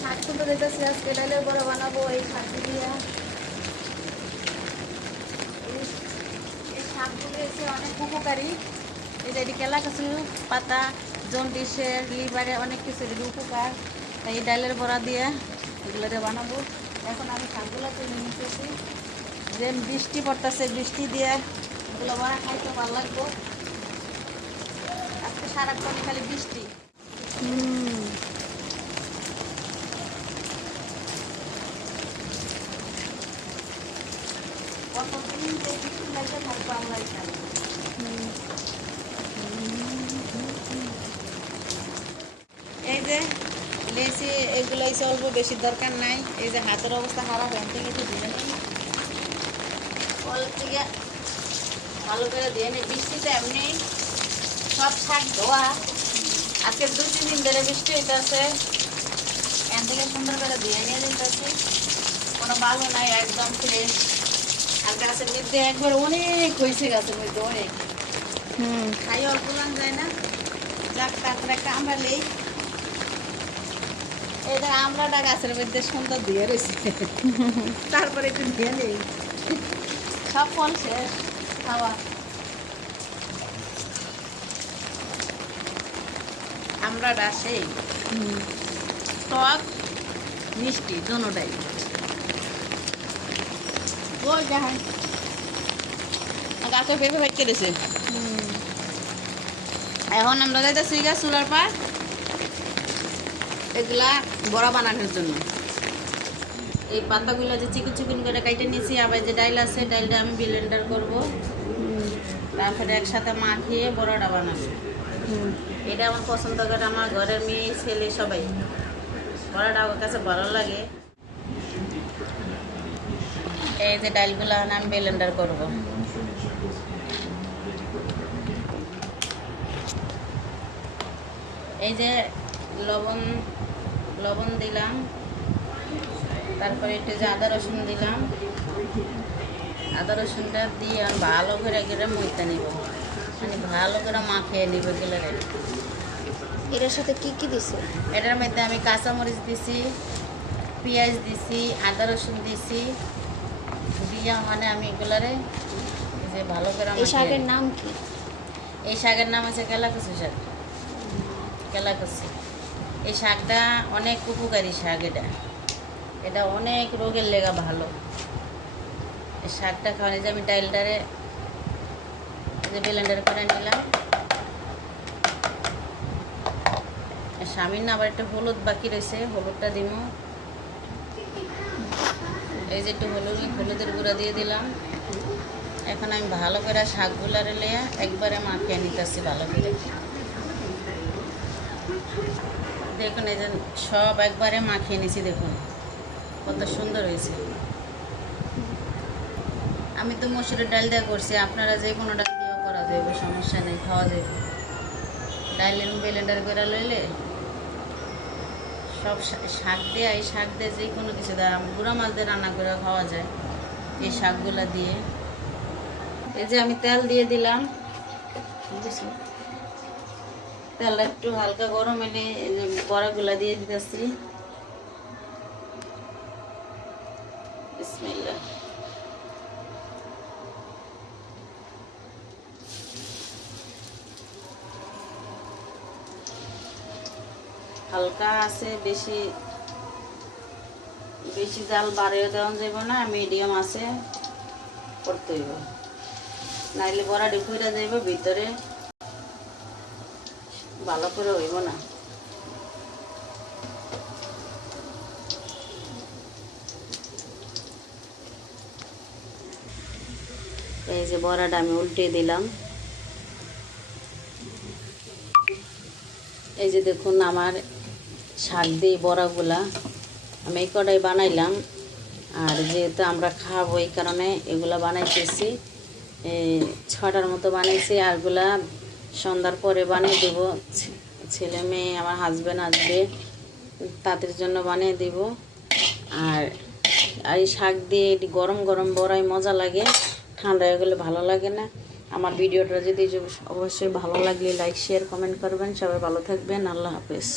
শাক তুলে দিতেছি, আজকে ডালের বড়া বানাবো এই শাক দিয়ে। এই শাকগুলো এসে অনেক উপকারী। এই যে এটি কেলা কচু পাতা, জন্ডিসের, লিভারে অনেক কিছু উপকার। তাই এই ডালের বড়া দিয়ে এগুলো দিয়ে বানাবো। এখন আমি শাকগুলো তুলে নিতেছি। যে বৃষ্টি পড়তেছে, বৃষ্টি দিয়ে এগুলো বড়া খাইতে ভালো লাগবো। আজকে সারাক্ষণ খালি বৃষ্টি। কতদিন যে বৃষ্টি লাগবে থাকবো আমরা এখানে। এই যে লেসি এগুলো অল্প বেশি দরকার নাই। এই যে হাতের অবস্থা খারাপ, এখান থেকে একটু ধুয়ে নিই, কলের থেকে ভালো করে ধুয়ে নিই। বৃষ্টিতে এমনি সব শাক ধোয়া, আজকে 2-3 দিন ধরে বৃষ্টি হইতেছে। এখান থেকে সুন্দর করে ধুয়ে নিয়ে দিতেছি, কোনো ভালো নাই, একদম ফ্রেশ। আর গাছের মধ্যে একবার অনেক হয়েছে, গাছের মধ্যে অনেক। খাই অল্প লাগ যায় না, যাক তারপরে একটা আমরা নেই। এটা আমরাটা গাছের মধ্যে সুন্দর ধুয়ে রয়েছে, তারপরে একটু ধুয়ে নেই। সব ফল শেষ খাওয়া। আমরাটা সেই টক মিষ্টি দুটোটাই। ওই যাই গাছে পেঁপে ভাইট কেটেছে। এখন আমরা যাইতেছি গাছ চুলার পার এগুলা বড়া বানানোর জন্য। এই পাতাগুলো যে চিকন চিকন করে কাটে নিয়েছি, আবার যে ডাইল আছে ডাইলটা আমি ব্লেন্ডার করব, তারপরে একসাথে মাখিয়ে বড়াটা বানাবো। এটা আমার পছন্দ করে, আমার ঘরের মেয়ে ছেলে সবাই বড়াটা আমার কাছে ভালো লাগে। এই যে ডাইলগুলো আমি ব্লেন্ডার করব। এই যে লবণ দিলাম, তারপরে একটু যে আদা রসুন দিলাম। আদা রসুনটা দিয়ে আমি ভালো করে গেলে মইতে নিব, মানে ভালো করে মাখিয়ে নিব গেলে। এটার সাথে কি কি দিছে? এটার মধ্যে আমি কাঁচামরিচ দিছি, পেঁয়াজ দিছি, আদা রসুন দিছি, দিয়া মানে আমি এগুলারে যে ভালো করে। এই শাকের নাম কি? এই শাকের নাম আছে কেলা কচু শাক। কেলা কচু এই শাকটা অনেক উপকারী শাক। এটা অনেক রোগের লেগা ভালো। এই শাকটা খাওয়ালে যে আমি ডাইলটারে যে ব্লেন্ডার করে নিলাম। সামান্য আবার একটা হলুদ বাকি রয়েছে, হলুদটা দিব। এই যে একটু হলুদের গুঁড়া দিয়ে দিলাম। এখন আমি ভালো করে শাকগুলারে লিয়ে একবারে মাখিয়ে নিতেছি ভালো করে। দেখুন এই যে সব একবারে মাখিয়ে নিছি, দেখুন কত সুন্দর হয়েছে। আমি তো মসুরের ডাল দিয়ে করছি, আপনারা যে কোনো ডাল দিয়েও করা যাবে, সমস্যা নেই, খাওয়া যাবে। ডাইলের ব্লেন্ডার করে লইলে সব শাক দিয়ে, এই শাক দিয়ে যে কোনো কিছু দেয়, গুঁড়া মাছ দিয়ে রান্না করে খাওয়া যায় এই শাকগুলা দিয়ে। এই যে আমি তেল দিয়ে দিলাম, তেল একটু হালকা গরম এলে বড়াগুলা দিয়ে দিতেছি। বিসমিল্লাহ। হালকা আছে, বেশি বেশি জাল বাড়িয়ে দেওয়া যাব না, মিডিয়াম আছে করতে হইব, নাইলে বড়া ডিপুইরা যাইব ভিতরে, ভালো করে হইব না। এই যে বড়াটা আমি উল্টে দিলাম। এই যে দেখুন আমার শাক দিয়ে বড়াগুলা আমি এই কটাই বানাইলাম। আর যেহেতু আমরা খাবো এই কারণে এগুলা বানাইতেছি। 6টার মতো বানাইছি, আরগুলা সন্ধ্যার পরে বানিয়ে দেবো। ছেলে মেয়ে আমার হাজব্যান্ড আসবে, তাদের জন্য বানিয়ে দেব। আর এই শাক দিয়ে গরম গরম বড়াই মজা লাগে, ঠান্ডা হয়ে গেলে ভালো লাগে না। আমার ভিডিওটা যদি অবশ্যই ভালো লাগলে লাইক শেয়ার কমেন্ট করবেন। সবাই ভালো থাকবেন। আল্লাহ হাফেজ।